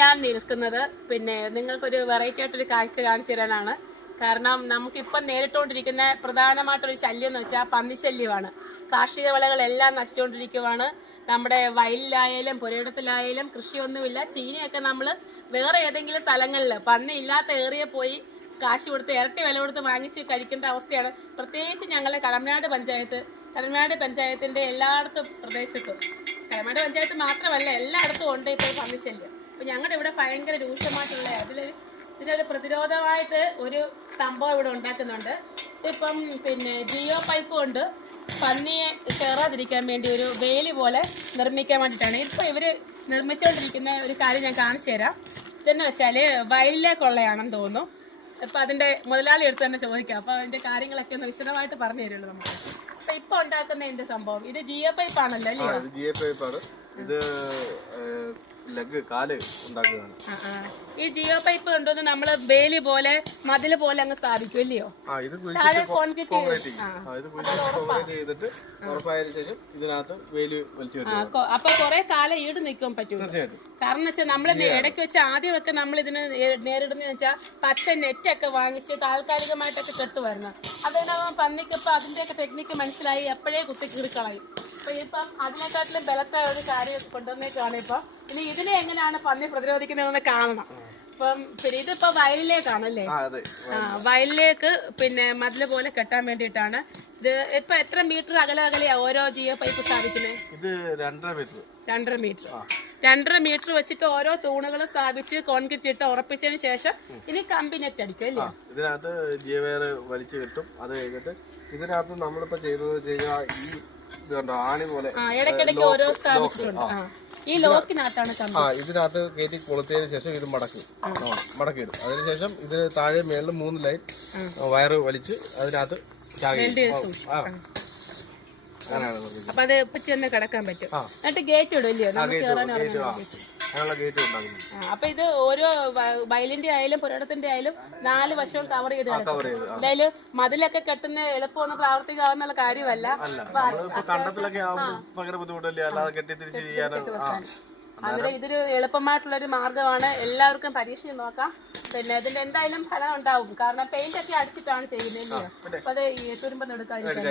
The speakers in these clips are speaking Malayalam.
ഞാൻ നിൽക്കുന്നത് പിന്നെ നിങ്ങൾക്കൊരു വെറൈറ്റി ആയിട്ടൊരു കാഴ്ച കാണിച്ചു തരാനാണ്. കാരണം നമുക്കിപ്പം നേരിട്ടുകൊണ്ടിരിക്കുന്ന പ്രധാനമായിട്ടൊരു ശല്യം എന്ന് വെച്ചാൽ പന്നിശല്യമാണ്. കാർഷിക വിളകളെല്ലാം നശിച്ചുകൊണ്ടിരിക്കുവാണ്. നമ്മുടെ വയലിലായാലും പുരയിടത്തിലായാലും കൃഷിയൊന്നുമില്ല. ചീനിയൊക്കെ നമ്മൾ വേറെ ഏതെങ്കിലും സ്ഥലങ്ങളിൽ പന്നി ഇല്ലാത്ത ഏറിയ പോയി കാശ് കൊടുത്ത് ഇരട്ടി വില കൊടുത്ത് വാങ്ങിച്ച് കഴിക്കേണ്ട അവസ്ഥയാണ് പ്രത്യേകിച്ച് ഞങ്ങളെ കടമനാട് പഞ്ചായത്ത്. കടമനാട് പഞ്ചായത്തിന്റെ എല്ലായിടത്തും പ്രദേശത്തും. കടമനാട് പഞ്ചായത്ത് മാത്രമല്ല എല്ലായിടത്തും ഉണ്ട് ഇപ്പോൾ പന്നിശല്യം. അപ്പൊ ഞങ്ങളുടെ ഇവിടെ ഭയങ്കര രൂക്ഷമായിട്ടുള്ള അതിൽ ഇതിനൊരു പ്രതിരോധമായിട്ട് ഒരു സംഭവം ഇവിടെ ഉണ്ടാക്കുന്നുണ്ട്. ഇപ്പം പിന്നെ ജിയോ പൈപ്പ് കൊണ്ട് പന്നിയെ കയറാതിരിക്കാൻ വേണ്ടി ഒരു വേലി പോലെ നിർമ്മിക്കാൻ വേണ്ടിയിട്ടാണ്. ഇപ്പൊ ഇവർ നിർമ്മിച്ചുകൊണ്ടിരിക്കുന്ന ഒരു കാര്യം ഞാൻ കാണിച്ചു തരാം. ഇതെന്ന് വെച്ചാൽ വയലിലേക്കുള്ളയാണെന്ന് തോന്നുന്നു. അപ്പൊ അതിന്റെ മുതലാളി എടുത്ത് തന്നെ ചോദിക്കാം. അപ്പോൾ അതിന്റെ കാര്യങ്ങളൊക്കെ ഒന്ന് വിശദമായിട്ട് പറഞ്ഞു തരുള്ളൂ നമുക്ക്? അപ്പൊ ഇപ്പൊ ഉണ്ടാക്കുന്ന എന്ത് സംഭവം? ഇത് ജിയോ പൈപ്പ് ആണല്ലോ അല്ലേ ജിയോ പൈപ്പാണ്. ഇത് ലെഗ് കാൽ ഉണ്ടാക്കുകയാണ്. ഈ ജിയോ പൈപ്പ് കൊണ്ടുവന്ന് നമ്മൾ വേലി പോലെ മതിൽ പോലെ അങ്ങ് സ്ഥാപിക്കും അല്ലയോ ആ ഇത് താഴെ കുഴിച്ചിട്ട് കോൺക്രീറ്റ് കോൺക്രീറ്റ് ചെയ്യും. ആ. ഇത് കുഴിച്ചിട്ട് കോൺക്രീറ്റ് ചെയ്തിട്ട് ഉറപ്പായതിനു ശേഷം ഇതിനകത്ത് വേലി വലിച്ചു ആ, വരും കൊ- അപ്പൊ കൊറേ കാലം ഈട് നിൽക്കാൻ പറ്റും തീർച്ചയായിട്ടും. കാരണം വെച്ചാൽ നമ്മൾ ഇടയ്ക്ക് വെച്ച ആദ്യമൊക്കെ നമ്മൾ ഇതിന് നേരിടുന്ന വെച്ചാൽ പച്ച നെറ്റൊക്കെ വാങ്ങിച്ച് താൽക്കാലികമായിട്ടൊക്കെ കെട്ടുമായിരുന്നു അതുകൊണ്ട് അതിന്റെ അതിന്റെയൊക്കെ ടെക്നിക്ക് മനസ്സിലായി എപ്പോഴേ കുത്തി കീറിക്കളയും. അപ്പൊ ഇപ്പം അതിനെക്കാട്ടിലും ബലത്തായ ഒരു കാര്യം കൊണ്ടുവന്നേക്കാണ് ഇപ്പൊ. ഇനി ഇതിനെ എങ്ങനെയാണ് പന്നി പ്രതിരോധിക്കുന്നതെന്ന് കാണണം. അപ്പം പിന്നെ ഇതിപ്പോ വയലിലേക്കാണല്ലേ? ആ വയലിലേക്ക് പിന്നെ മതിൽ പോലെ കെട്ടാൻ വേണ്ടിയിട്ടാണ്. ഇത് ഇപ്പൊ എത്ര മീറ്റർ അകലെ അകലെയാ ഓരോ ജിയോ പൈപ്പ് സ്ഥാപിക്കുന്നത് ഇത് രണ്ടര മീറ്റർ. രണ്ടര മീറ്റർ. രണ്ടര മീറ്റർ വെച്ചിട്ട് ഓരോ തൂണുകൾ സ്ഥാപിച്ച് കോൺക്രീറ്റ് ഇട്ട് ഉറപ്പിച്ചതിന് ശേഷം ഇനി കമ്പി നെറ്റ് അടിക്കും അല്ലേ? ഇതിനകത്ത് വേറെ വലിച്ചു കിട്ടും. അത് കഴിഞ്ഞിട്ട് ഇതിനകത്ത് നമ്മളിപ്പോ ചെയ്തത് വെച്ച് കഴിഞ്ഞാൽ ഈ ഇത് കണ്ടോ ആണി പോലെ. ആ ഇടയ്ക്കിടയ്ക്ക് ഓരോ സ്ഥാപിച്ചിട്ടുണ്ട് ആ. ഈ ലോക്കിനകത്താണ് കമ്പി. ആ ഇതിനകത്ത് കയറ്റി കൊളുത്തിയതിന് ശേഷം ഇത് മടക്കും. മടക്കി മടക്കിയിടും. അതിനുശേഷം ഇത് താഴെ മേളിൽ മൂന്ന് ലൈൻ വയറ് വലിച്ച് അതിനകത്ത് ആ. അപ്പൊ അത് ചെന്ന് കിടക്കാൻ പറ്റും. എന്നിട്ട് ഗേറ്റ് ഇടും ഇല്ലയോ? നമുക്ക് കയറാൻ അപ്പൊ ഇത് ഓരോ വയലിന്റെ ആയാലും പുരടത്തിന്റെ ആയാലും നാല് വശവും കവർ ചെയ്ത് എന്തായാലും മതിലൊക്കെ കെട്ടുന്ന എളുപ്പമൊന്നും പ്രാവർത്തികമാവുന്നുള്ള കാര്യമല്ല. കണ്ടത്തിലൊക്കെ ആവുമ്പോൾ ബുദ്ധിമുട്ടല്ലേ? അല്ലാതെ കെട്ടി തിരിച്ച് ചെയ്യാൻ ആ. അങ്ങനെ ഇതൊരു എളുപ്പമായിട്ടുള്ള ഒരു മാർഗമാണ് എല്ലാവർക്കും പരീക്ഷയിൽ നോക്കാം. പിന്നെ ഇതിന്റെ എന്തായാലും ഫലം ഉണ്ടാവും. കാരണം പെയിന്റ് ഒക്കെ അടിച്ചിട്ടാണ് ചെയ്യുന്നത് അപ്പൊ അത് എടുക്കാതിരിക്കാൻ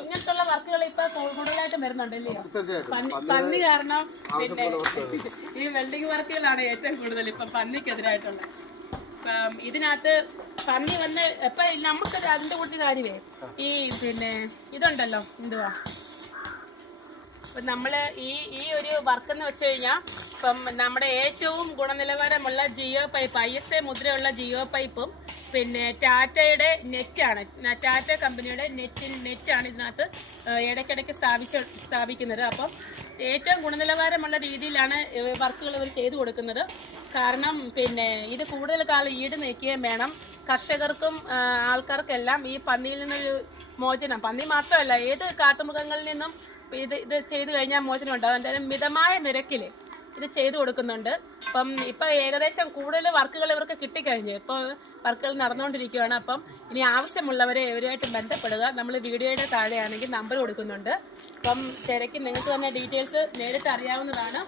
ഇങ്ങനത്തുള്ള വർക്കുകൾ ഇപ്പൊ കൂടുതലായിട്ടും വരുന്നുണ്ട് ഇല്ലയോ തീർച്ചയായിട്ടും. പന്നി പന്നി കാരണം പിന്നെ ഈ വെൽഡിംഗ് വർക്കുകളാണ് ഏറ്റവും കൂടുതൽ ഇപ്പൊ പന്നിക്കെതിരായിട്ടുള്ളത്. ഇതിനകത്ത് പന്നി വന്ന് ഇപ്പൊ നമുക്ക് അതിന്റെ കൂട്ടി കാര്യമേ ഈ പിന്നെ ഇതുണ്ടല്ലോ എന്തുവാ? ഇപ്പം നമ്മൾ ഈ ഈ ഒരു വർക്ക് എന്ന് വെച്ച് കഴിഞ്ഞാൽ ഇപ്പം നമ്മുടെ ഏറ്റവും ഗുണനിലവാരമുള്ള Jio pipe I S A മുദ്രയുള്ള Jio പൈപ്പും പിന്നെ ടാറ്റയുടെ നെറ്റാണ് ടാറ്റ കമ്പനിയുടെ നെറ്റിൽ നെറ്റാണ് ഇതിനകത്ത് ഇടയ്ക്കിടയ്ക്ക് സ്ഥാപിച്ച് സ്ഥാപിക്കുന്നത്. അപ്പം ഏറ്റവും ഗുണനിലവാരമുള്ള രീതിയിലാണ് വർക്കുകൾ ഇവർ ചെയ്തു കൊടുക്കുന്നത്. കാരണം പിന്നെ ഇത് കൂടുതൽ കാലം ഈട് നീക്കുകയും വേണം. കർഷകർക്കും ആൾക്കാർക്കെല്ലാം ഈ പന്നിയിൽ നിന്നൊരു മോചനം. പന്നി മാത്രമല്ല ഏത് കാട്ടുമൃഗങ്ങളിൽ നിന്നും ഇത് ഇത് ചെയ്തു കഴിഞ്ഞാൽ മോചനം ഉണ്ടാകും എന്തായാലും മിതമായ നിരക്കിൽ ഇത് ചെയ്തു കൊടുക്കുന്നുണ്ട്. അപ്പം ഇപ്പം ഏകദേശം കൂടുതൽ വർക്കുകൾ ഇവർക്ക് കിട്ടിക്കഴിഞ്ഞു. ഇപ്പോൾ വർക്കുകൾ നടന്നുകൊണ്ടിരിക്കുകയാണ് അപ്പം ഇനി ആവശ്യമുള്ളവരെ ഇവരുമായിട്ട് ബന്ധപ്പെടുക. നമ്മൾ വീഡിയോയുടെ താഴെയാണെങ്കിൽ നമ്പർ കൊടുക്കുന്നുണ്ട്. അപ്പം തിരക്ക് നിങ്ങൾക്ക് തന്നെ ഡീറ്റെയിൽസ് നേരിട്ട് അറിയാവുന്നതാണ്.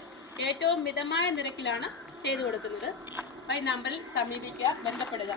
ഏറ്റവും മിതമായ നിരക്കിലാണ് ചെയ്തു കൊടുക്കുന്നത്. അപ്പം ഈ നമ്പറിൽ സമീപിക്കുക ബന്ധപ്പെടുക.